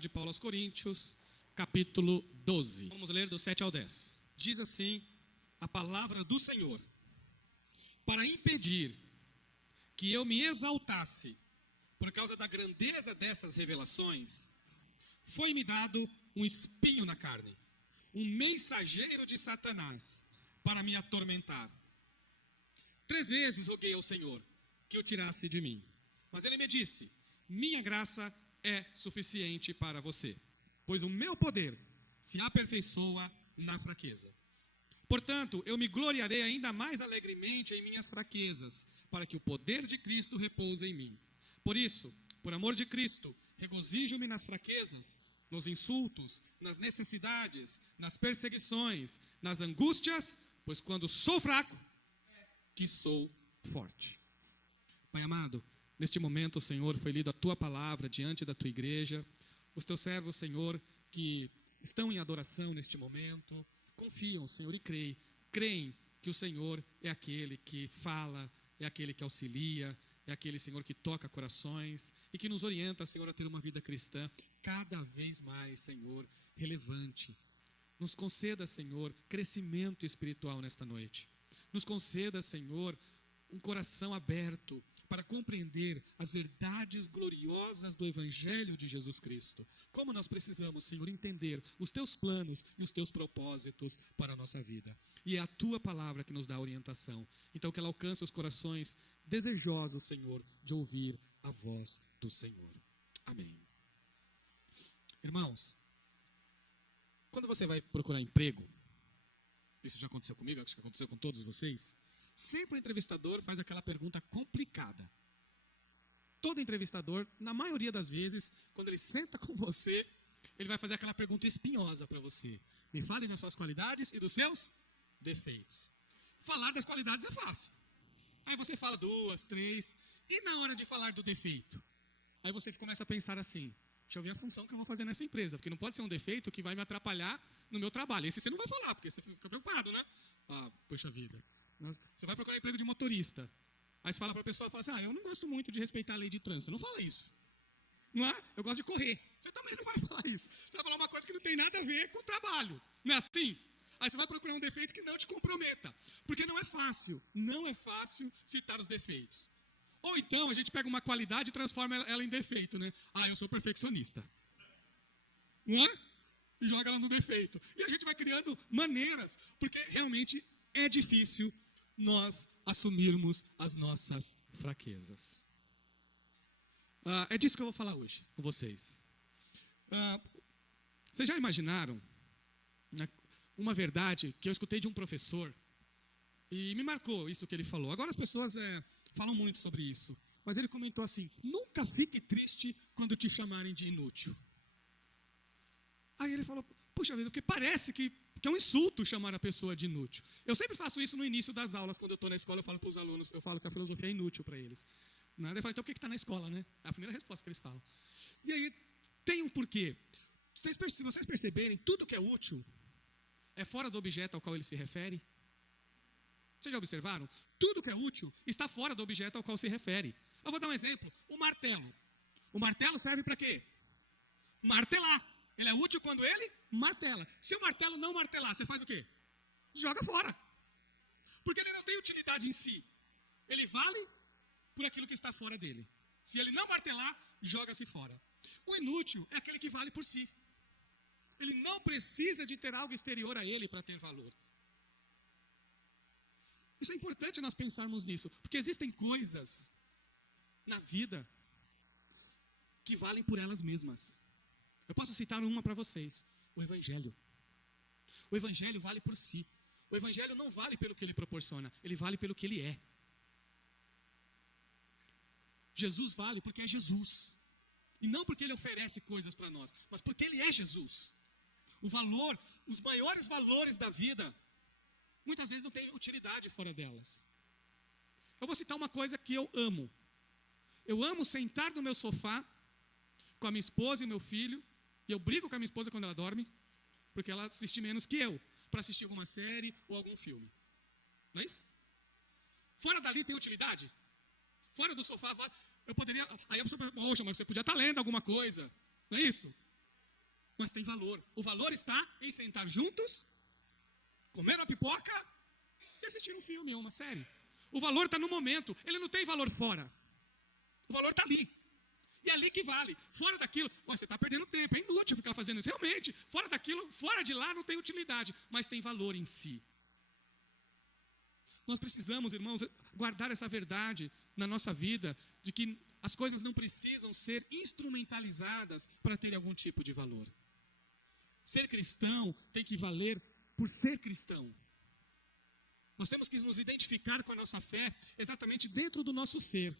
Carta de Paulo aos Coríntios, capítulo 12. Vamos ler do 7 ao 10. Diz assim a palavra do Senhor: para impedir que eu me exaltasse por causa da grandeza dessas revelações, foi-me dado um espinho na carne, um mensageiro de Satanás, para me atormentar. 3 vezes roguei ao Senhor que o tirasse de mim, mas ele me disse: minha graça é suficiente para você, pois o meu poder se aperfeiçoa na fraqueza. Portanto, eu me gloriarei ainda mais alegremente em minhas fraquezas, para que o poder de Cristo repouse em mim. Por isso, por amor de Cristo, regozijo-me nas fraquezas, nos insultos, nas necessidades, nas perseguições, nas angústias, pois quando sou fraco, que sou forte. Pai amado, neste momento, Senhor, foi lida a Tua palavra diante da Tua igreja. Os Teus servos, Senhor, que estão em adoração neste momento, confiam, Senhor, e creem que o Senhor é aquele que fala, é aquele que auxilia, é aquele, Senhor, que toca corações e que nos orienta, Senhor, a ter uma vida cristã cada vez mais, Senhor, relevante. Nos conceda, Senhor, crescimento espiritual nesta noite. Nos conceda, Senhor, um coração aberto para compreender as verdades gloriosas do Evangelho de Jesus Cristo. Como nós precisamos, Senhor, entender os Teus planos e os Teus propósitos para a nossa vida. E é a Tua palavra que nos dá orientação. Então que ela alcance os corações desejosos, Senhor, de ouvir a voz do Senhor. Amém. Irmãos, quando você vai procurar emprego, isso já aconteceu comigo, acho que aconteceu com todos vocês, sempre o entrevistador faz aquela pergunta complicada. Todo entrevistador, na maioria das vezes, quando ele senta com você, ele vai fazer aquela pergunta espinhosa para você. Me fale das suas qualidades e dos seus defeitos. Falar das qualidades é fácil. Aí você fala 2, 3, e na hora de falar do defeito? Aí você começa a pensar assim: deixa eu ver a função que eu vou fazer nessa empresa, porque não pode ser um defeito que vai me atrapalhar no meu trabalho. Esse você não vai falar, porque você fica preocupado, né? Ah, poxa vida. Você vai procurar emprego de motorista. Aí você fala para a pessoa, fala assim: eu não gosto muito de respeitar a lei de trânsito. Não fala isso. Não é? Eu gosto de correr. Você também não vai falar isso. Você vai falar uma coisa que não tem nada a ver com o trabalho. Não é assim? Aí você vai procurar um defeito que não te comprometa. Porque não é fácil citar os defeitos. Ou então a gente pega uma qualidade e transforma ela em defeito, né? Eu sou perfeccionista. Não é? E joga ela no defeito. E a gente vai criando maneiras, porque realmente é difícil nós assumirmos as nossas fraquezas. É disso que eu vou falar hoje com vocês. Vocês já imaginaram, né, uma verdade que eu escutei de um professor e me marcou isso que ele falou. Agora as pessoas falam muito sobre isso, mas ele comentou assim: nunca fique triste quando te chamarem de inútil. Aí ele falou: puxa vida, porque parece que é um insulto chamar a pessoa de inútil. Eu sempre faço isso no início das aulas, quando eu estou na escola, eu falo para os alunos, eu falo que a filosofia é inútil para eles. Ele fala: então por que está na escola, né? É a primeira resposta que eles falam. E aí, tem um porquê. Se vocês perceberem, tudo que é útil é fora do objeto ao qual ele se refere. Vocês já observaram? Tudo que é útil está fora do objeto ao qual se refere. Eu vou dar um exemplo. O martelo. O martelo serve para quê? Martelar. Ele é útil quando ele martela. Se o martelo não martelar, você faz o quê? Joga fora. Porque ele não tem utilidade em si. Ele vale por aquilo que está fora dele. Se ele não martelar, joga-se fora. O inútil é aquele que vale por si. Ele não precisa de ter algo exterior a ele para ter valor. Isso é importante nós pensarmos nisso, porque existem coisas na vida que valem por elas mesmas. Eu posso citar uma para vocês: o Evangelho. O Evangelho vale por si. O Evangelho não vale pelo que ele proporciona, ele vale pelo que ele é. Jesus vale porque é Jesus. E não porque ele oferece coisas para nós, mas porque ele é Jesus. O valor, os maiores valores da vida, muitas vezes não tem utilidade fora delas. Eu vou citar uma coisa que eu amo. Eu amo sentar no meu sofá com a minha esposa e meu filho, e eu brigo com a minha esposa quando ela dorme, porque ela assiste menos que eu, para assistir alguma série ou algum filme. Não é isso? Fora dali tem utilidade? Fora do sofá, eu poderia... Aí a pessoa pensa: poxa, mas você podia estar lendo alguma coisa. Não é isso? mas tem valor. O valor está em sentar juntos, comer uma pipoca e assistir um filme ou uma série. O valor está no momento, ele não tem valor fora. O valor está ali. E é ali que vale. Fora daquilo, você está perdendo tempo, é inútil ficar fazendo isso. Realmente, fora daquilo, fora de lá não tem utilidade, mas tem valor em si. Nós precisamos, irmãos, guardar essa verdade na nossa vida, de que as coisas não precisam ser instrumentalizadas para ter algum tipo de valor. Ser cristão tem que valer por ser cristão. Nós temos que nos identificar com a nossa fé exatamente dentro do nosso ser.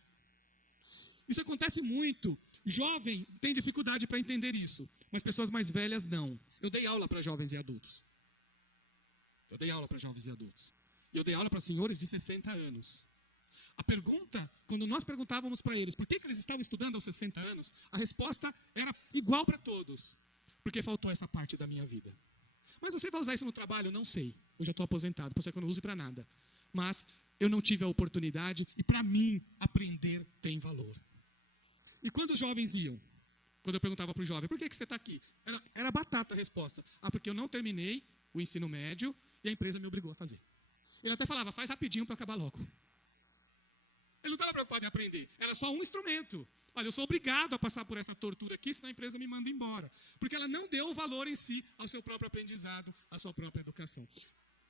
Isso acontece muito. Jovem tem dificuldade para entender isso, mas pessoas mais velhas não. Eu dei aula para jovens e adultos. E eu dei aula para senhores de 60 anos. A pergunta, quando nós perguntávamos para eles por que eles estavam estudando aos 60 anos, a resposta era igual para todos. Porque faltou essa parte da minha vida. Mas você vai usar isso no trabalho? Não sei. Eu já estou aposentado, pode ser que eu não use para nada. Mas eu não tive a oportunidade e para mim aprender tem valor. E quando os jovens iam? Quando eu perguntava para o jovem, por que você está aqui? Era batata a resposta. Porque eu não terminei o ensino médio e a empresa me obrigou a fazer. Ele até falava, faz rapidinho para acabar logo. Ele não estava preocupado em aprender, era só um instrumento. Olha, eu sou obrigado a passar por essa tortura aqui, senão a empresa me manda embora. Porque ela não deu o valor em si ao seu próprio aprendizado, à sua própria educação.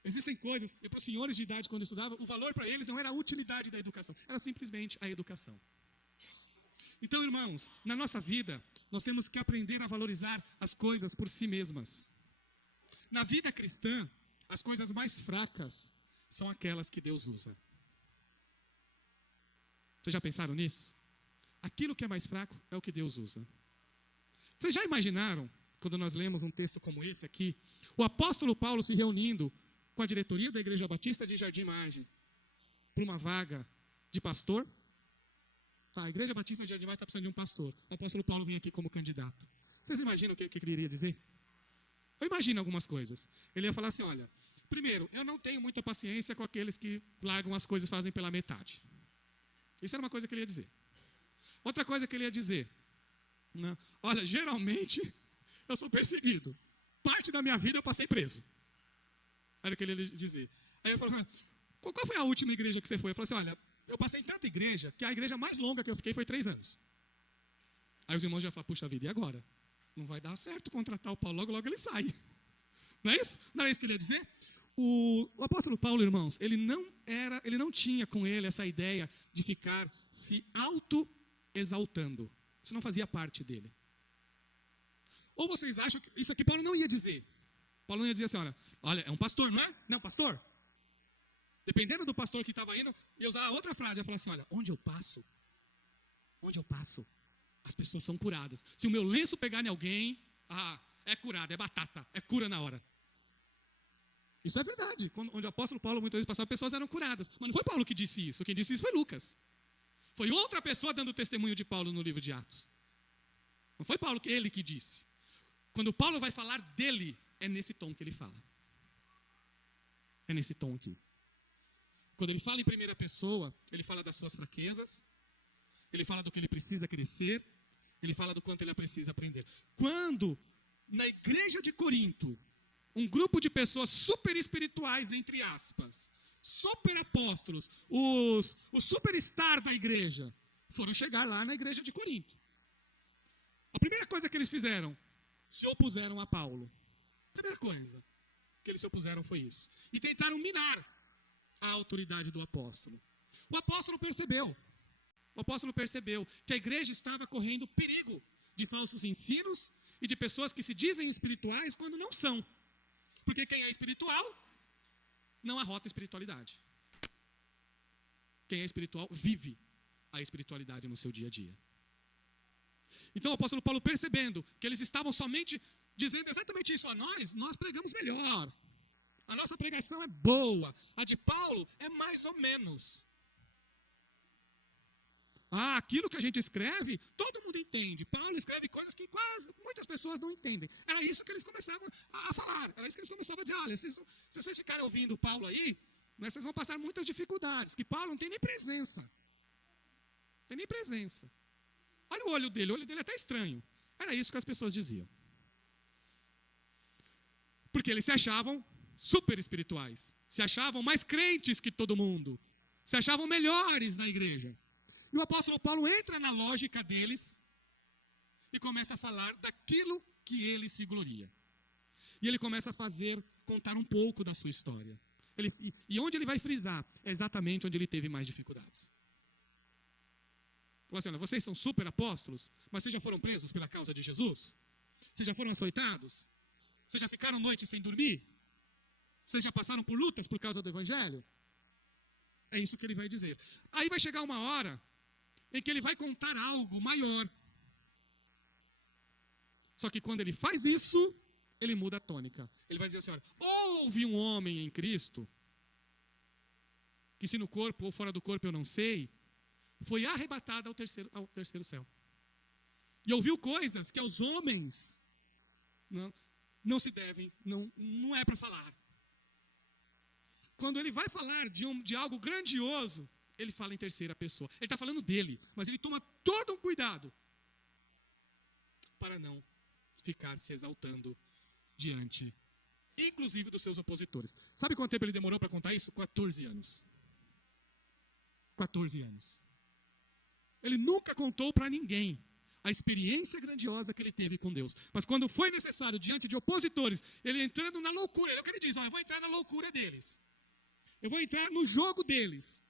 Existem coisas, e para os senhores de idade, quando eu estudava, o valor para eles não era a utilidade da educação, era simplesmente a educação. Então, irmãos, na nossa vida, nós temos que aprender a valorizar as coisas por si mesmas. Na vida cristã, as coisas mais fracas são aquelas que Deus usa. Vocês já pensaram nisso? Aquilo que é mais fraco é o que Deus usa. Vocês já imaginaram, quando nós lemos um texto como esse aqui, o apóstolo Paulo se reunindo com a diretoria da Igreja Batista de Jardim Margem para uma vaga de pastor? A Igreja Batista de Jardim Margem está precisando de um pastor. O apóstolo Paulo vem aqui como candidato. Vocês imaginam o que ele iria dizer? Eu imagino algumas coisas. Ele ia falar assim, olha, primeiro, eu não tenho muita paciência com aqueles que largam as coisas e fazem pela metade. Isso era uma coisa que ele ia dizer. Outra coisa que ele ia dizer, né? Olha, geralmente eu sou perseguido. Parte da minha vida eu passei preso. Era o que ele ia dizer. Aí eu falei, qual foi a última igreja que você foi? Eu falei assim, olha, eu passei em tanta igreja que a igreja mais longa que eu fiquei foi 3 anos. Aí os irmãos já falaram, puxa vida, e agora? Não vai dar certo contratar o Paulo, logo ele sai. Não é isso? Não era isso que ele ia dizer? O apóstolo Paulo, irmãos, ele não tinha com ele essa ideia de ficar se auto-exaltando. Isso não fazia parte dele. Ou vocês acham que isso aqui Paulo não ia dizer? Paulo não ia dizer assim, olha, é um pastor, não é? Não, pastor. Dependendo do pastor que estava indo, ia usar outra frase, ia falar assim, olha, onde eu passo, as pessoas são curadas. Se o meu lenço pegar em alguém, é curado, é batata, é cura na hora. Isso é verdade. Onde o apóstolo Paulo muitas vezes passava, pessoas eram curadas. Mas não foi Paulo que disse isso. Quem disse isso foi Lucas. Foi outra pessoa dando testemunho de Paulo no livro de Atos. Não foi Paulo ele que disse. Quando Paulo vai falar dele, é nesse tom que ele fala. É nesse tom aqui. Quando ele fala em primeira pessoa, ele fala das suas fraquezas, ele fala do que ele precisa crescer, ele fala do quanto ele precisa aprender. Quando, na igreja de Corinto, um grupo de pessoas super espirituais, entre aspas, super apóstolos, os superstar da igreja, foram chegar lá na igreja de Corinto. A primeira coisa que eles fizeram, se opuseram a Paulo. A primeira coisa que eles se opuseram foi isso. E tentaram minar a autoridade do apóstolo. O apóstolo percebeu que a igreja estava correndo perigo de falsos ensinos e de pessoas que se dizem espirituais quando não são. Porque quem é espiritual não arrota a espiritualidade. Quem é espiritual vive a espiritualidade no seu dia a dia. Então o apóstolo Paulo, percebendo que eles estavam somente dizendo exatamente isso a nós pregamos melhor. A nossa pregação é boa. A de Paulo é mais ou menos. Aquilo que a gente escreve, todo mundo entende. Paulo escreve coisas que muitas pessoas não entendem. Era isso que eles começavam a falar. Era isso que eles começavam a dizer. Olha, se vocês ficarem ouvindo Paulo aí, vocês vão passar muitas dificuldades. Que Paulo não tem nem presença. Tem nem presença. Olha o olho dele é até estranho. Era isso que as pessoas diziam. Porque eles se achavam super espirituais, se achavam mais crentes que todo mundo, se achavam melhores na igreja. E o apóstolo Paulo entra na lógica deles e começa a falar daquilo que ele se gloria. E ele começa a contar um pouco da sua história. E onde ele vai frisar? É exatamente onde ele teve mais dificuldades. Falou assim, olha, vocês são super apóstolos, mas vocês já foram presos pela causa de Jesus? Vocês já foram açoitados? Vocês já ficaram noite sem dormir? Vocês já passaram por lutas por causa do evangelho? É isso que ele vai dizer. Aí vai chegar uma hora em que ele vai contar algo maior. Só que quando ele faz isso, ele muda a tônica. Ele vai dizer assim, olha, houve um homem em Cristo, que se no corpo ou fora do corpo eu não sei, foi arrebatado ao terceiro céu. E ouviu coisas que aos homens não se devem, não é para falar. Quando ele vai falar de algo grandioso, ele fala em terceira pessoa. Ele está falando dele, mas ele toma todo um cuidado para não ficar se exaltando diante, inclusive dos seus opositores. Sabe quanto tempo ele demorou para contar isso? 14 anos. 14 anos. Ele nunca contou para ninguém a experiência grandiosa que ele teve com Deus. Mas quando foi necessário, diante de opositores, ele entrando na loucura, é o que ele diz, eu vou entrar na loucura deles. Eu vou entrar no jogo deles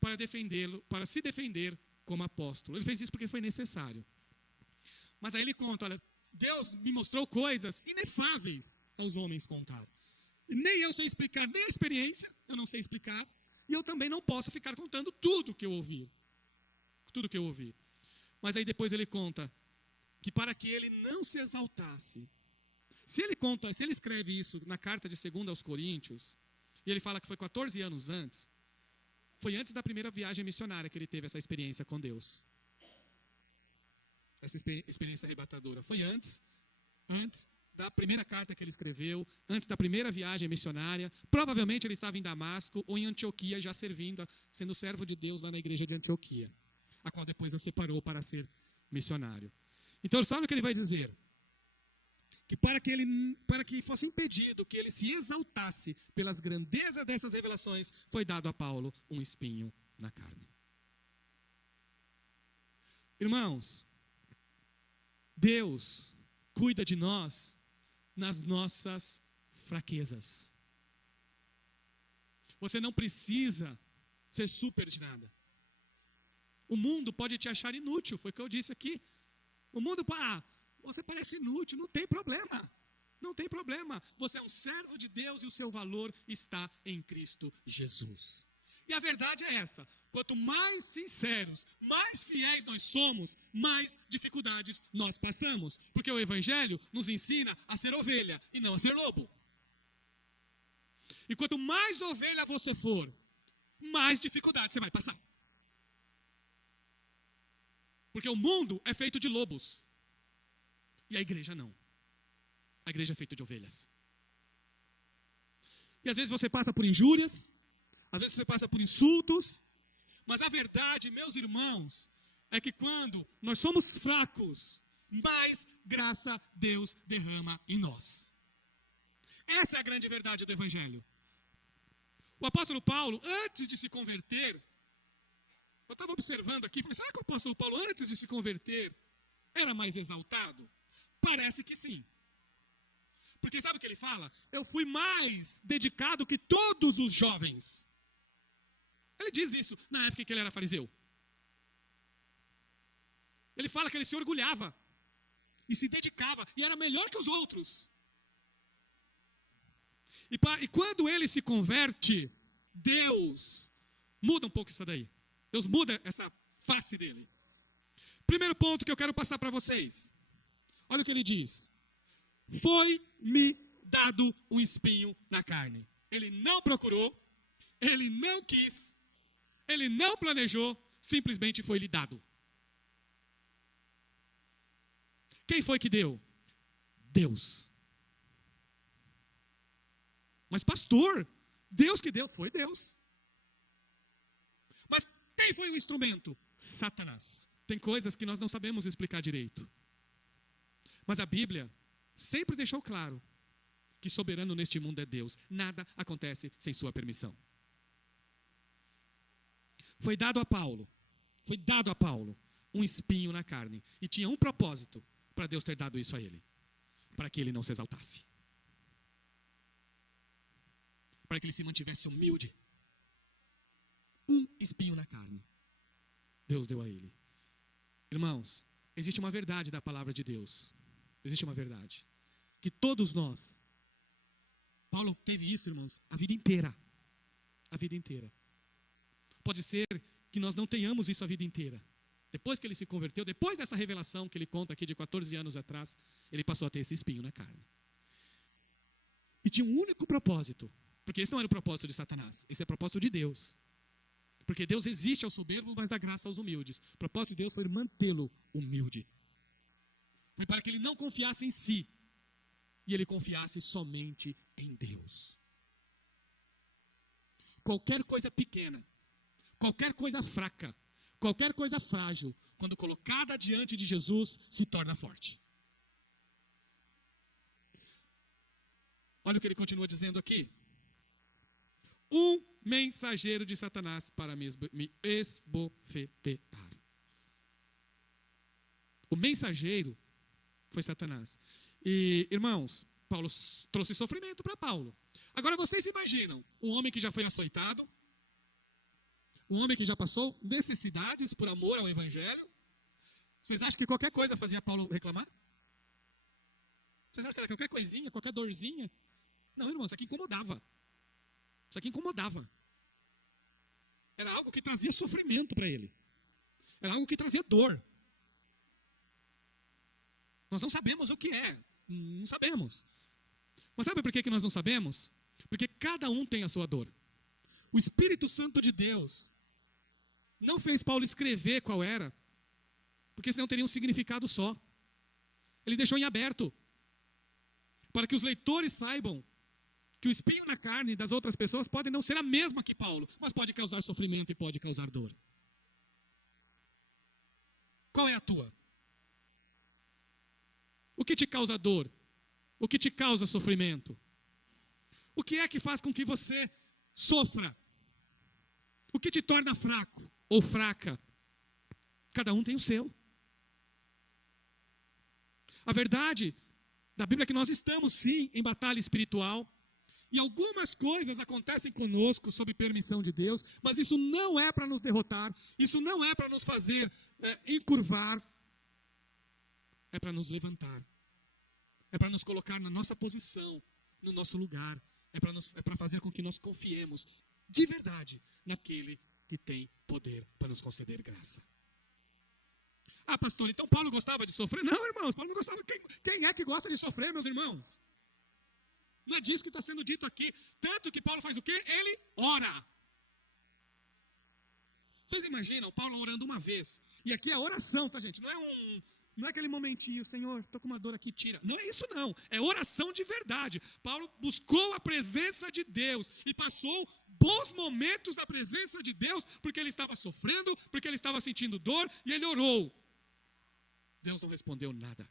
para defendê-lo, para se defender como apóstolo. Ele fez isso porque foi necessário. Mas aí ele conta, olha, Deus me mostrou coisas inefáveis aos homens contar. E nem eu sei explicar, nem a experiência, eu não sei explicar. E eu também não posso ficar contando tudo que eu ouvi. Tudo que eu ouvi. Mas aí depois ele conta que para que ele não se exaltasse. Se ele escreve isso na carta de 2 aos Coríntios, e ele fala que foi 14 anos antes, foi antes da primeira viagem missionária que ele teve essa experiência com Deus. Essa experiência arrebatadora. Foi antes da primeira carta que ele escreveu, antes da primeira viagem missionária. Provavelmente ele estava em Damasco ou em Antioquia, já servindo, sendo servo de Deus lá na igreja de Antioquia, a qual depois ele separou para ser missionário. Então, sabe o que ele vai dizer? Que para que fosse impedido que ele se exaltasse pelas grandezas dessas revelações, foi dado a Paulo um espinho na carne. Irmãos, Deus cuida de nós nas nossas fraquezas. Você não precisa ser super de nada. O mundo pode te achar inútil, foi o que eu disse aqui. O mundo, você parece inútil, não tem problema. Não tem problema. Você é um servo de Deus e o seu valor está em Cristo Jesus. E a verdade é essa. Quanto mais sinceros, mais fiéis nós somos, mais dificuldades nós passamos. Porque o Evangelho nos ensina a ser ovelha e não a ser lobo. E quanto mais ovelha você for, mais dificuldades você vai passar. Porque o mundo é feito de lobos. E a igreja não. A igreja é feita de ovelhas. E às vezes você passa por injúrias, às vezes você passa por insultos, mas a verdade, meus irmãos, é que quando nós somos fracos, mais graça Deus derrama em nós. Essa é a grande verdade do Evangelho. O apóstolo Paulo, antes de se converter, eu estava observando aqui, falei, será que o apóstolo Paulo, antes de se converter, era mais exaltado? Parece que sim. Porque sabe o que ele fala? Eu fui mais dedicado que todos os jovens. Ele diz isso na época que ele era fariseu. Ele fala que ele se orgulhava e se dedicava e era melhor que os outros. E quando ele se converte, Deus muda um pouco isso daí. Deus muda essa face dele. Primeiro ponto que eu quero passar para vocês. Olha o que ele diz. Foi-me dado um espinho na carne. Ele não procurou, ele não quis, ele não planejou, simplesmente foi-lhe dado. Quem foi que deu? Deus. Mas pastor, Deus que deu, foi Deus. Mas quem foi o instrumento? Satanás. Tem coisas que nós não sabemos explicar direito. Mas a Bíblia sempre deixou claro que soberano neste mundo é Deus. Nada acontece sem sua permissão. Foi dado a Paulo um espinho na carne. E tinha um propósito para Deus ter dado isso a ele. Para que ele não se exaltasse. Para que ele se mantivesse humilde. Um espinho na carne. Deus deu a ele. Irmãos, existe uma verdade da palavra de Deus. Existe uma verdade. Que todos nós, Paulo teve isso, irmãos, a vida inteira. A vida inteira. Pode ser que nós não tenhamos isso a vida inteira. Depois que ele se converteu, depois dessa revelação que ele conta aqui de 14 anos atrás, ele passou a ter esse espinho na carne. E tinha um único propósito. Porque esse não era o propósito de Satanás. Esse é o propósito de Deus. Porque Deus resiste aos soberbos, mas dá graça aos humildes. O propósito de Deus foi mantê-lo humilde. Foi para que ele não confiasse em si. E ele confiasse somente em Deus. Qualquer coisa pequena, qualquer coisa fraca, qualquer coisa frágil, quando colocada diante de Jesus, se torna forte. Olha o que ele continua dizendo aqui. Um mensageiro de Satanás para me esbofetear. O mensageiro foi Satanás. E, irmãos, Paulo trouxe sofrimento para Paulo. Agora vocês imaginam um homem que já foi açoitado, um homem que já passou necessidades por amor ao evangelho. Vocês acham que qualquer coisa fazia Paulo reclamar? Vocês acham que era qualquer coisinha, qualquer dorzinha? Não, irmãos, isso aqui incomodava. Isso aqui incomodava. Era algo que trazia sofrimento para ele. Era algo que trazia dor. Nós não sabemos o que é. Não sabemos. Mas sabe por que nós não sabemos? Porque cada um tem a sua dor. O Espírito Santo de Deus não fez Paulo escrever qual era, porque senão teria um significado só. Ele deixou em aberto, para que os leitores saibam que o espinho na carne das outras pessoas pode não ser a mesma que Paulo, mas pode causar sofrimento e pode causar dor. Qual é a tua? O que te causa dor? O que te causa sofrimento? O que é que faz com que você sofra? O que te torna fraco ou fraca? Cada um tem o seu. A verdade da Bíblia é que nós estamos sim em batalha espiritual. E algumas coisas acontecem conosco sob permissão de Deus, mas isso não é para nos derrotar, isso não é para nos fazer encurvar, é para nos levantar, é para nos colocar na nossa posição, no nosso lugar, é para fazer com que nós confiemos de verdade naquele que tem poder para nos conceder graça. Ah, pastor, então Paulo gostava de sofrer? Não, irmãos, Paulo não gostava. Quem é que gosta de sofrer, meus irmãos? Não é disso que está sendo dito aqui. Tanto que Paulo faz o quê? Ele ora. Vocês imaginam Paulo orando uma vez? E aqui é oração, tá, gente? Não é aquele momentinho, Senhor, estou com uma dor aqui, tira. Não é isso não, é oração de verdade. Paulo buscou a presença de Deus e passou bons momentos da presença de Deus, porque ele estava sofrendo, porque ele estava sentindo dor, e ele orou. Deus não respondeu nada.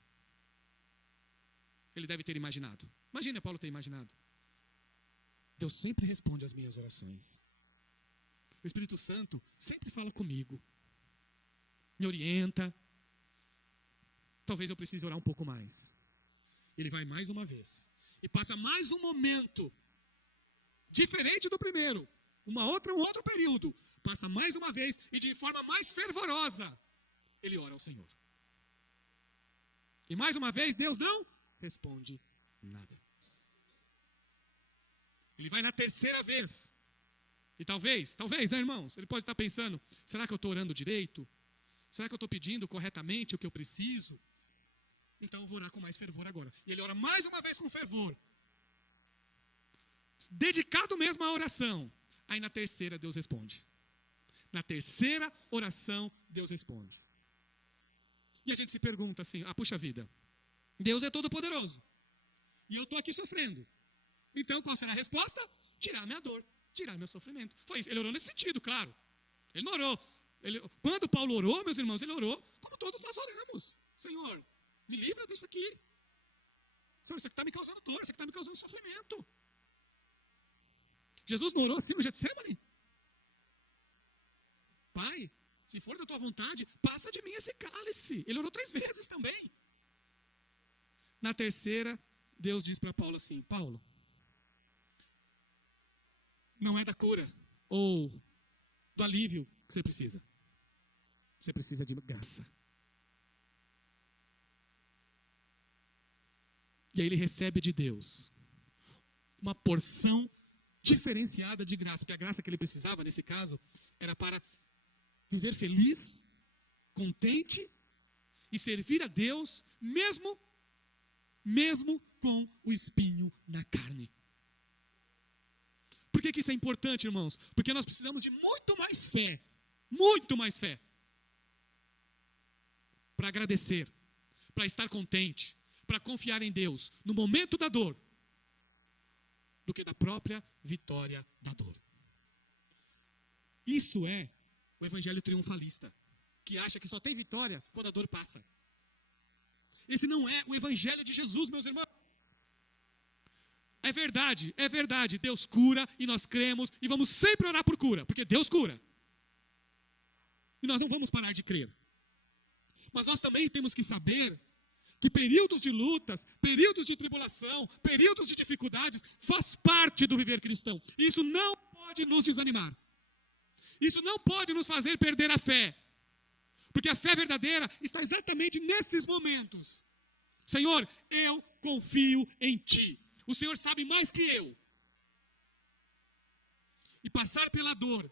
Ele deve ter imaginado. Imagina Paulo ter imaginado. Deus sempre responde às minhas orações. O Espírito Santo sempre fala comigo. Me orienta. Talvez eu precise orar um pouco mais. Ele vai mais uma vez. E passa mais um momento. Diferente do primeiro. Um outro período. Passa mais uma vez e de forma mais fervorosa. Ele ora ao Senhor. E mais uma vez Deus não responde nada. Ele vai na terceira vez. E talvez, né, irmãos? Ele pode estar pensando, será que eu estou orando direito? Será que eu estou pedindo corretamente o que eu preciso? Então eu vou orar com mais fervor agora. E ele ora mais uma vez com fervor. Dedicado mesmo à oração. Aí na terceira Deus responde. Na terceira oração Deus responde. E a gente se pergunta assim, puxa vida, Deus é todo poderoso. E eu estou aqui sofrendo. Então qual será a resposta? Tirar minha dor, tirar meu sofrimento. Foi isso, ele orou nesse sentido, claro. Ele não orou. Quando Paulo orou, meus irmãos, ele orou como todos nós oramos. Senhor, me livra disso aqui. Senhor, isso aqui está me causando dor, isso aqui está me causando sofrimento. Jesus não orou assim no Getsemane? Pai, se for da tua vontade, passa de mim esse cálice. Ele orou 3 vezes também. Na terceira, Deus diz para Paulo assim: Paulo, não é da cura ou do alívio que você precisa. Você precisa de graça. E aí ele recebe de Deus uma porção diferenciada de graça. Porque a graça que ele precisava, nesse caso, era para viver feliz, contente e servir a Deus, mesmo com o espinho na carne. Por que isso é importante, irmãos? Porque nós precisamos de muito mais fé, para agradecer, para estar contente, para confiar em Deus no momento da dor, do que da própria vitória da dor. Isso é o evangelho triunfalista, que acha que só tem vitória quando a dor passa. Esse não é o evangelho de Jesus, meus irmãos. É verdade, Deus cura e nós cremos e vamos sempre orar por cura, porque Deus cura. E nós não vamos parar de crer. Mas nós também temos que saber que períodos de lutas, períodos de tribulação, períodos de dificuldades, faz parte do viver cristão. E isso não pode nos desanimar. Isso não pode nos fazer perder a fé. Porque a fé verdadeira está exatamente nesses momentos. Senhor, eu confio em Ti. O Senhor sabe mais que eu. E passar pela dor,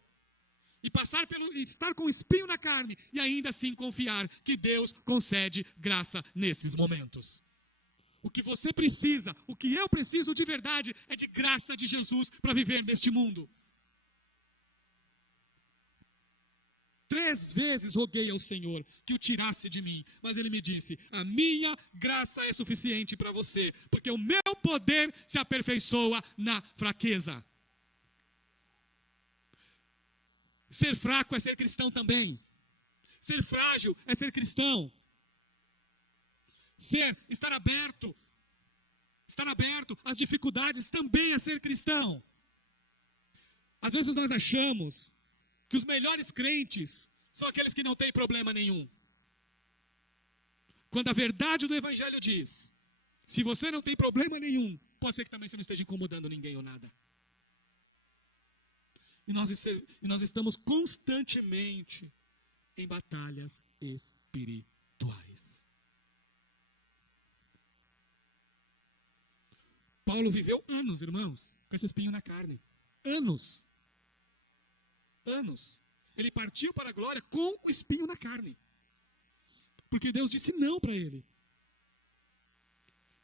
e passar pelo estar com espinho na carne, e ainda assim confiar que Deus concede graça nesses momentos. O que você precisa, o que eu preciso de verdade, é de graça de Jesus para viver neste mundo. 3 vezes roguei ao Senhor que o tirasse de mim, mas Ele me disse: a minha graça é suficiente para você, porque o meu poder se aperfeiçoa na fraqueza. Ser fraco é ser cristão também. Ser frágil é ser cristão. Estar aberto às dificuldades também é ser cristão. Às vezes nós achamos que os melhores crentes são aqueles que não têm problema nenhum. Quando a verdade do evangelho diz: se você não tem problema nenhum, pode ser que também você não esteja incomodando ninguém ou nada. E nós estamos constantemente em batalhas espirituais. Paulo viveu anos, irmãos, com esse espinho na carne. Anos. Ele partiu para a glória com o espinho na carne. Porque Deus disse não para ele.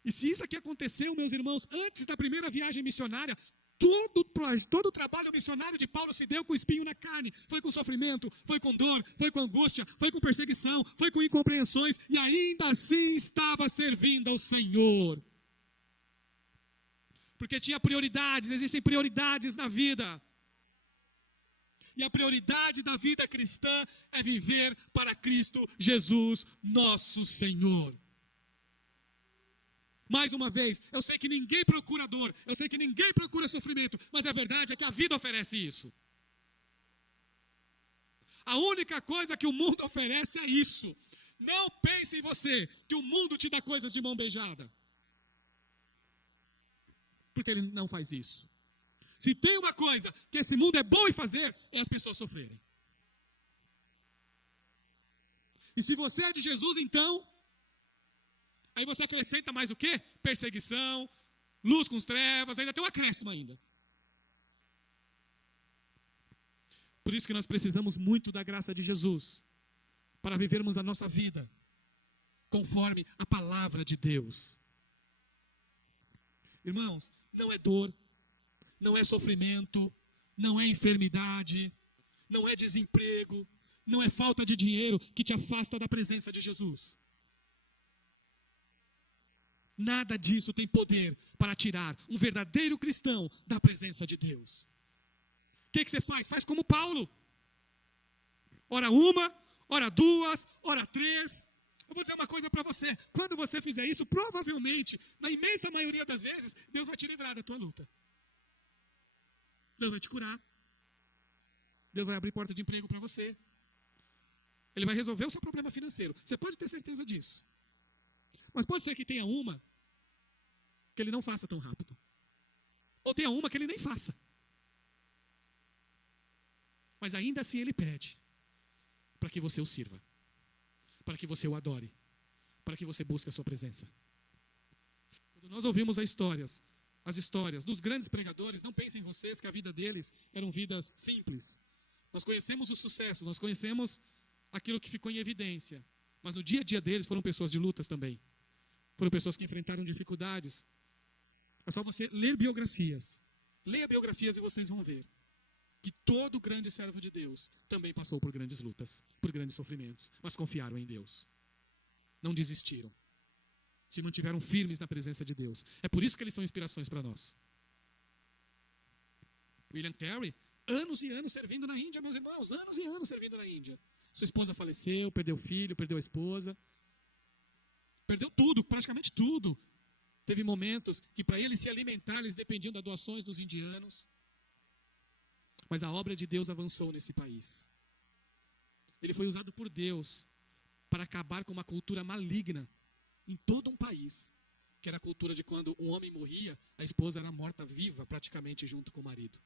E se isso aqui aconteceu, meus irmãos, antes da primeira viagem missionária, todo o trabalho missionário de Paulo se deu com o espinho na carne. Foi com sofrimento, foi com dor, foi com angústia, foi com perseguição, foi com incompreensões, e ainda assim estava servindo ao Senhor. Porque tinha prioridades, existem prioridades na vida. E a prioridade da vida cristã é viver para Cristo Jesus, nosso Senhor. Mais uma vez, eu sei que ninguém procura dor, eu sei que ninguém procura sofrimento, mas a verdade é que a vida oferece isso. A única coisa que o mundo oferece é isso. Não pense em você que o mundo te dá coisas de mão beijada. Porque ele não faz isso. Se tem uma coisa que esse mundo é bom em fazer, é as pessoas sofrerem. E se você é de Jesus, então, aí você acrescenta mais o quê? Perseguição, luz com as trevas, ainda tem um acréscimo ainda. Por isso que nós precisamos muito da graça de Jesus, para vivermos a nossa vida conforme a palavra de Deus. Irmãos, não é dor, não é sofrimento, não é enfermidade, não é desemprego, não é falta de dinheiro que te afasta da presença de Jesus. Nada disso tem poder para tirar um verdadeiro cristão da presença de Deus. O que você faz? Faz como Paulo. Ora 1, ora 2, ora 3. Eu vou dizer uma coisa para você. Quando você fizer isso, provavelmente, na imensa maioria das vezes, Deus vai te livrar da tua luta. Deus vai te curar. Deus vai abrir porta de emprego para você. Ele vai resolver o seu problema financeiro. Você pode ter certeza disso. Mas pode ser que tenha uma que ele não faça tão rápido. Ou tenha uma que ele nem faça. Mas ainda assim ele pede para que você o sirva, para que você o adore, para que você busque a sua presença. Quando nós ouvimos as histórias dos grandes pregadores, não pensem vocês que a vida deles eram vidas simples. Nós conhecemos o sucesso, nós conhecemos aquilo que ficou em evidência, mas no dia a dia deles foram pessoas de lutas também. Foram pessoas que enfrentaram dificuldades. É só você ler biografias. Leia biografias e vocês vão ver que todo grande servo de Deus também passou por grandes lutas, por grandes sofrimentos, mas confiaram em Deus. Não desistiram. Se mantiveram firmes na presença de Deus. É por isso que eles são inspirações para nós. William Carey, anos e anos servindo na Índia, meus irmãos, anos e anos servindo na Índia. Sua esposa faleceu, perdeu o filho, perdeu a esposa. Perdeu tudo, praticamente tudo. Teve momentos que para ele se alimentar, eles dependiam das doações dos indianos. Mas a obra de Deus avançou nesse país. Ele foi usado por Deus para acabar com uma cultura maligna em todo um país, que era a cultura de quando um homem morria, a esposa era morta viva, praticamente junto com o marido.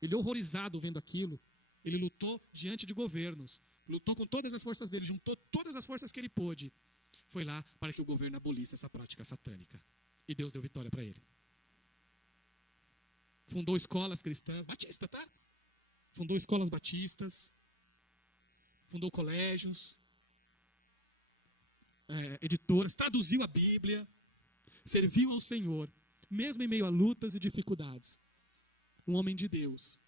Ele, horrorizado vendo aquilo, ele lutou diante de governos, lutou com todas as forças dele, juntou todas as forças que ele pôde. Foi lá para que o governo abolisse essa prática satânica. E Deus deu vitória para ele. Fundou escolas cristãs, batista, tá? Fundou escolas batistas, fundou colégios, editoras, traduziu a Bíblia, serviu ao Senhor, mesmo em meio a lutas e dificuldades. Um homem de Deus,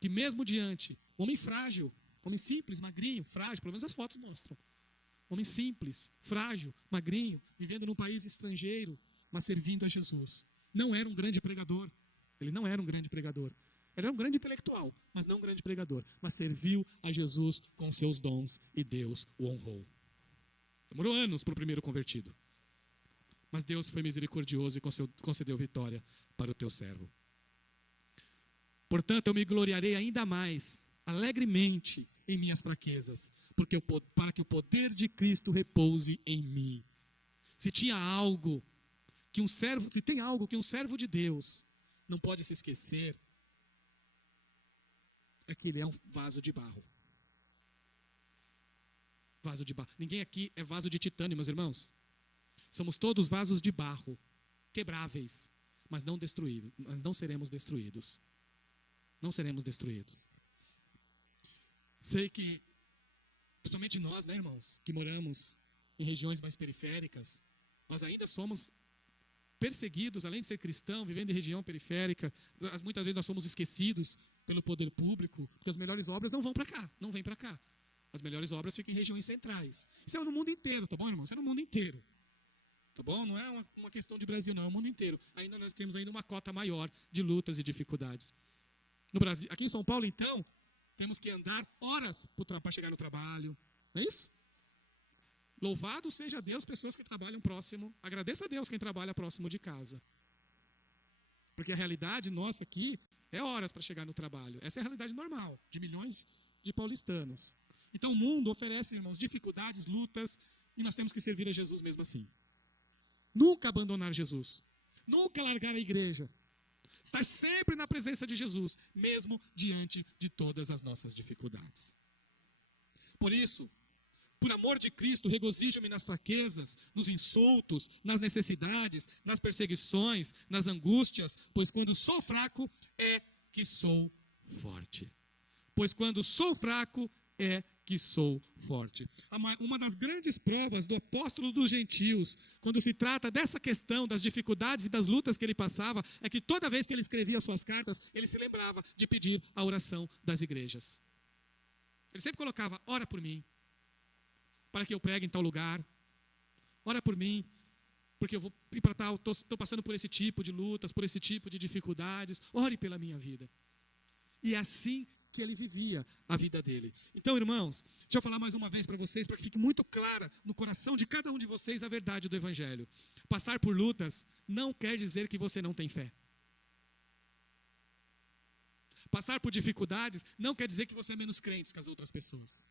que mesmo diante, um homem frágil, homem simples, magrinho, frágil, pelo menos as fotos mostram. Homem simples, frágil, magrinho, vivendo num país estrangeiro, mas servindo a Jesus. Não era um grande pregador. Ele não era um grande pregador. Ele era um grande intelectual, mas não um grande pregador. Mas serviu a Jesus com seus dons e Deus o honrou. Demorou anos para o primeiro convertido. Mas Deus foi misericordioso e concedeu vitória para o teu servo. Portanto, eu me gloriarei ainda mais, alegremente, em minhas fraquezas, para que o poder de Cristo repouse em mim. Se tem algo que um servo de Deus não pode se esquecer, é que ele é um vaso de barro. Vaso de barro. Ninguém aqui é vaso de titânio, meus irmãos. Somos todos vasos de barro, quebráveis, mas não destruídos, mas não seremos destruídos. Não seremos destruídos. Sei que, principalmente nós, né, irmãos, que moramos em regiões mais periféricas, nós ainda somos perseguidos, além de ser cristão, vivendo em região periférica. Muitas vezes nós somos esquecidos pelo poder público, porque as melhores obras não vão para cá, não vêm para cá. As melhores obras ficam em regiões centrais. Isso é no mundo inteiro, tá bom, irmão? Isso é no mundo inteiro. Tá bom? Não é uma questão de Brasil, não, é o mundo inteiro. Ainda nós temos ainda uma cota maior de lutas e dificuldades. No Brasil, aqui em São Paulo, então, temos que andar horas para chegar no trabalho. Não é isso? Louvado seja Deus, pessoas que trabalham próximo. Agradeça a Deus quem trabalha próximo de casa. Porque a realidade nossa aqui é horas para chegar no trabalho. Essa é a realidade normal de milhões de paulistanos. Então o mundo oferece, irmãos, dificuldades, lutas, e nós temos que servir a Jesus mesmo assim. Nunca abandonar Jesus. Nunca largar a igreja. Estar sempre na presença de Jesus, mesmo diante de todas as nossas dificuldades. Por isso, por amor de Cristo, regozijo-me nas fraquezas, nos insultos, nas necessidades, nas perseguições, nas angústias, pois quando sou fraco é que sou forte. Pois quando sou fraco é que sou forte. Uma das grandes provas do apóstolo dos gentios, quando se trata dessa questão das dificuldades e das lutas que ele passava, é que toda vez que ele escrevia suas cartas, ele se lembrava de pedir a oração das igrejas. Ele sempre colocava, ora por mim, para que eu pregue em tal lugar. Ora por mim, porque eu vou ir para tal, estou passando por esse tipo de lutas, por esse tipo de dificuldades. Ore pela minha vida. E é assim que ele vivia a vida dele. Então, irmãos, deixa eu falar mais uma vez para vocês, para que fique muito clara no coração de cada um de vocês a verdade do Evangelho. Passar por lutas não quer dizer que você não tem fé. Passar por dificuldades não quer dizer que você é menos crente que as outras pessoas.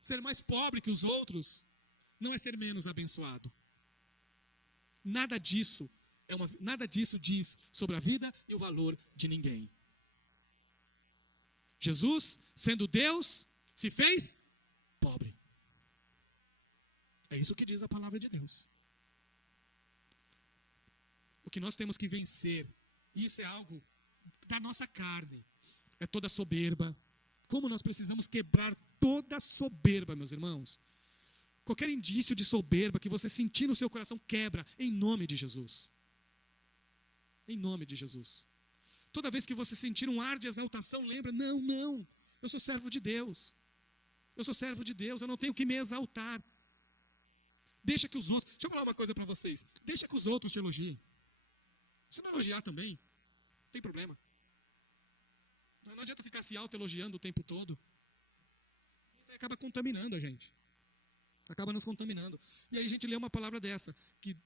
Ser mais pobre que os outros não é ser menos abençoado. Nada disso diz sobre a vida e o valor de ninguém. Jesus, sendo Deus, se fez pobre. É isso que diz a palavra de Deus. O que nós temos que vencer, e isso é algo da nossa carne, é toda soberba. Como nós precisamos quebrar toda soberba, meus irmãos. Qualquer indício de soberba que você sentir no seu coração, quebra, em nome de Jesus. Em nome de Jesus. Toda vez que você sentir um ar de exaltação, lembra, não, eu sou servo de Deus. Eu sou servo de Deus, eu não tenho que me exaltar. Deixa que os outros, deixa eu falar uma coisa para vocês, deixa que os outros te elogiem. Se não elogiar também, não tem problema. Não adianta ficar se auto-elogiando o tempo todo. Isso aí acaba contaminando a gente. Acaba nos contaminando. E aí a gente lê uma palavra dessa, que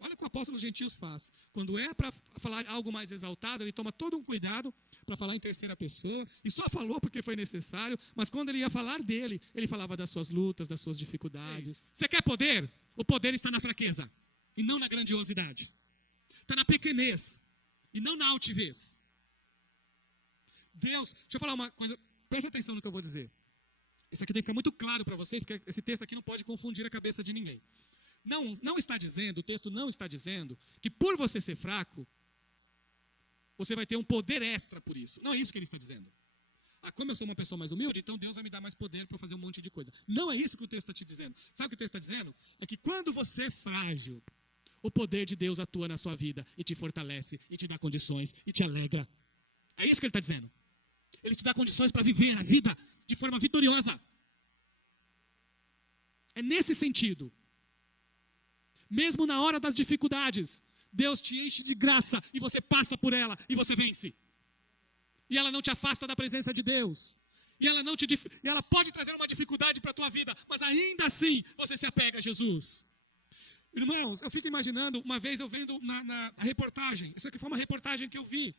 olha o que o apóstolo dos gentios faz. Quando é para falar algo mais exaltado, ele toma todo um cuidado para falar em terceira pessoa, e só falou porque foi necessário, mas quando ele ia falar dele, ele falava das suas lutas, das suas dificuldades. Você quer poder? O poder está na fraqueza, e não na grandiosidade. Está na pequenez, e não na altivez. Deus, deixa eu falar uma coisa, presta atenção no que eu vou dizer. Isso aqui tem que ficar muito claro para vocês, porque esse texto aqui não pode confundir a cabeça de ninguém. Não está dizendo, o texto não está dizendo que por você ser fraco, você vai ter um poder extra por isso. Não é isso que ele está dizendo. Como eu sou uma pessoa mais humilde, então Deus vai me dar mais poder para eu fazer um monte de coisa. Não é isso que o texto está te dizendo. Sabe o que o texto está dizendo? É que quando você é frágil, o poder de Deus atua na sua vida e te fortalece, e te dá condições, e te alegra. É isso que ele está dizendo. Ele te dá condições para viver a vida de forma vitoriosa. É nesse sentido. Mesmo na hora das dificuldades, Deus te enche de graça e você passa por ela e você vence. E ela não te afasta da presença de Deus. E ela pode trazer uma dificuldade para a tua vida, mas ainda assim você se apega a Jesus. Irmãos, eu fico imaginando, uma vez eu vendo na reportagem, essa aqui foi uma reportagem que eu vi,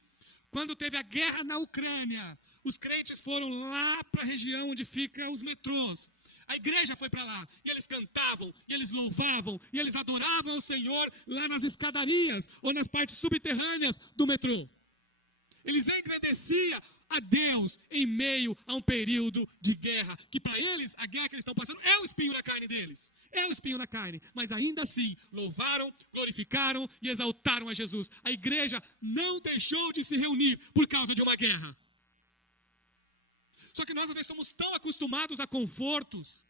quando teve a guerra na Ucrânia, os crentes foram lá para a região onde ficam os metrôs. A igreja foi para lá, e eles cantavam, e eles louvavam, e eles adoravam o Senhor lá nas escadarias, ou nas partes subterrâneas do metrô. Eles engrandeciam a Deus em meio a um período de guerra, que para eles, a guerra que eles estão passando é o espinho na carne deles. É o espinho na carne, mas ainda assim, louvaram, glorificaram e exaltaram a Jesus. A igreja não deixou de se reunir por causa de uma guerra. Só que nós, às vezes, somos tão acostumados a confortos.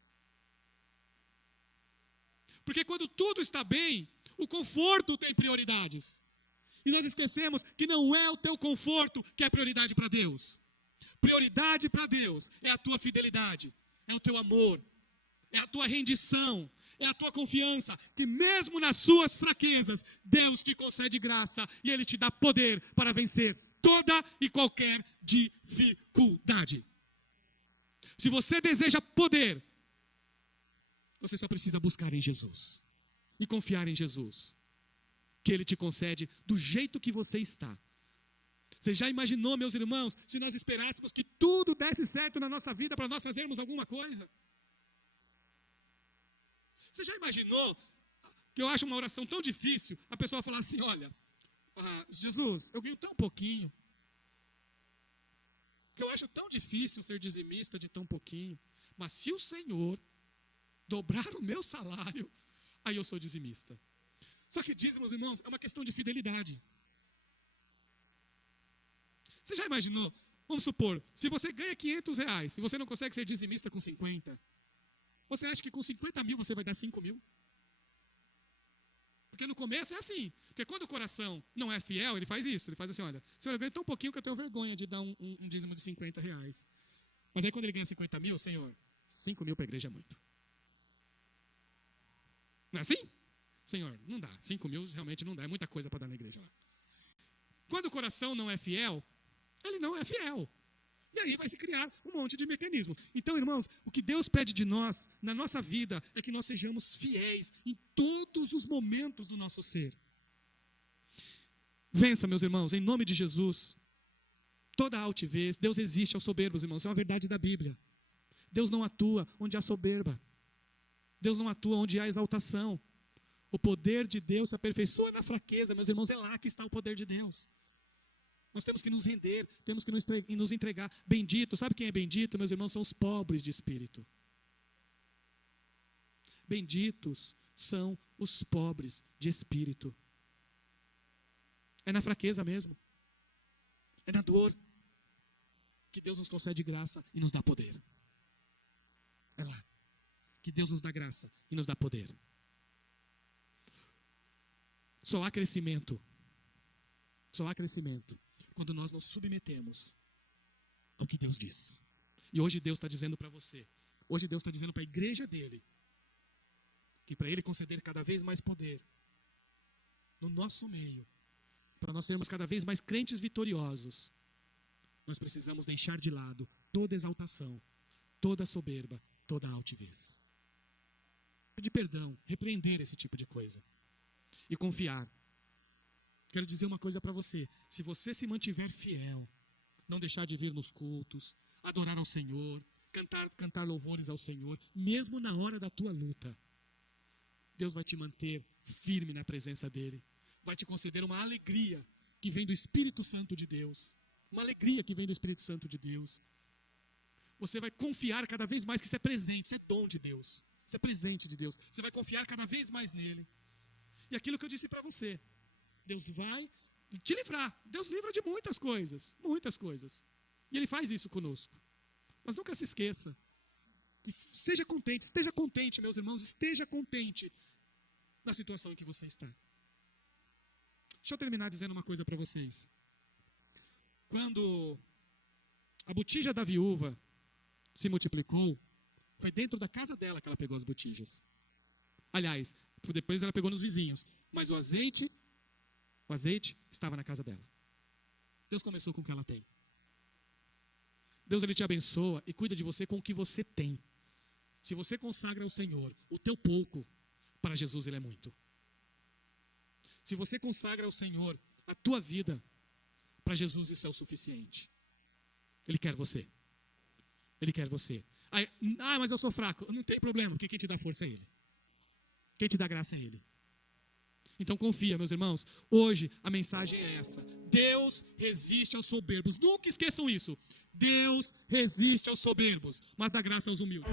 Porque quando tudo está bem, o conforto tem prioridades. E nós esquecemos que não é o teu conforto que é prioridade para Deus. Prioridade para Deus é a tua fidelidade, é o teu amor, é a tua rendição, é a tua confiança, que mesmo nas suas fraquezas, Deus te concede graça e Ele te dá poder para vencer toda e qualquer dificuldade. Se você deseja poder, você só precisa buscar em Jesus e confiar em Jesus, que Ele te concede do jeito que você está. Você já imaginou, meus irmãos, se nós esperássemos que tudo desse certo na nossa vida para nós fazermos alguma coisa? Você já imaginou, que eu acho uma oração tão difícil, a pessoa falar assim, olha, Jesus, eu ganho tão pouquinho, que eu acho tão difícil ser dizimista de tão pouquinho, mas se o Senhor dobrar o meu salário, aí eu sou dizimista. Só que dízimos, irmãos, é uma questão de fidelidade. Você já imaginou? Vamos supor, se você ganha R$500 e você não consegue ser dizimista com 50, você acha que com 50 mil você vai dar 5 mil? Porque no começo é assim. Porque quando o coração não é fiel, ele faz isso. Ele faz assim, olha, Senhor, eu ganho tão pouquinho que eu tenho vergonha de dar um dízimo de R$50. Mas aí quando ele ganha 50 mil, Senhor, 5 mil para a igreja é muito. Não é assim? Senhor, não dá. 5 mil realmente não dá. É muita coisa para dar na igreja lá. Quando o coração não é fiel, ele não é fiel. E aí vai se criar um monte de mecanismos. Então, irmãos, o que Deus pede de nós, na nossa vida, é que nós sejamos fiéis em todos os momentos do nosso ser. Vença, meus irmãos, em nome de Jesus, toda altivez. Deus resiste aos soberbos, irmãos. Isso é uma verdade da Bíblia. Deus não atua onde há soberba. Deus não atua onde há exaltação. O poder de Deus se aperfeiçoa na fraqueza, meus irmãos. É lá que está o poder de Deus. Nós temos que nos render, temos que nos entregar. Bendito, sabe quem é bendito, meus irmãos? São os pobres de espírito. Benditos são os pobres de espírito. É na fraqueza mesmo. É na dor que Deus nos concede graça e nos dá poder. É lá que Deus nos dá graça e nos dá poder. Só há crescimento quando nós nos submetemos ao que Deus diz. E hoje Deus está dizendo para você, hoje Deus está dizendo para a igreja dele, que para ele conceder cada vez mais poder no nosso meio, para nós sermos cada vez mais crentes vitoriosos, nós precisamos deixar de lado toda exaltação, toda soberba, toda altivez. Pedir perdão, repreender esse tipo de coisa e confiar. Quero dizer uma coisa para você: se você se mantiver fiel, não deixar de vir nos cultos, adorar ao Senhor, cantar louvores ao Senhor, mesmo na hora da tua luta, Deus vai te manter firme na presença dEle, vai te conceder uma alegria que vem do Espírito Santo de Deus, uma alegria que vem do Espírito Santo de Deus. Você vai confiar cada vez mais que isso é presente, isso é dom de Deus, isso é presente de Deus. Você vai confiar cada vez mais nele. E aquilo que eu disse para você, Deus vai te livrar. Deus livra de muitas coisas, muitas coisas. E Ele faz isso conosco. Mas nunca se esqueça que esteja contente, meus irmãos, esteja contente na situação em que você está. Deixa eu terminar dizendo uma coisa para vocês. Quando a botija da viúva se multiplicou, foi dentro da casa dela que ela pegou as botijas. Aliás, depois ela pegou nos vizinhos. Mas o azeite estava na casa dela. Deus começou com o que ela tem. Deus, Ele te abençoa e cuida de você com o que você tem. Se você consagra ao Senhor o teu pouco, para Jesus Ele é muito. Se você consagra ao Senhor a tua vida, para Jesus isso é o suficiente. Ele quer você. Ele quer você. Mas eu sou fraco. Não tem problema, porque quem te dá força é Ele. Quem te dá graça é Ele. Então confia, meus irmãos. Hoje a mensagem é essa: Deus resiste aos soberbos. Nunca esqueçam isso. Deus resiste aos soberbos, mas dá graça aos humildes.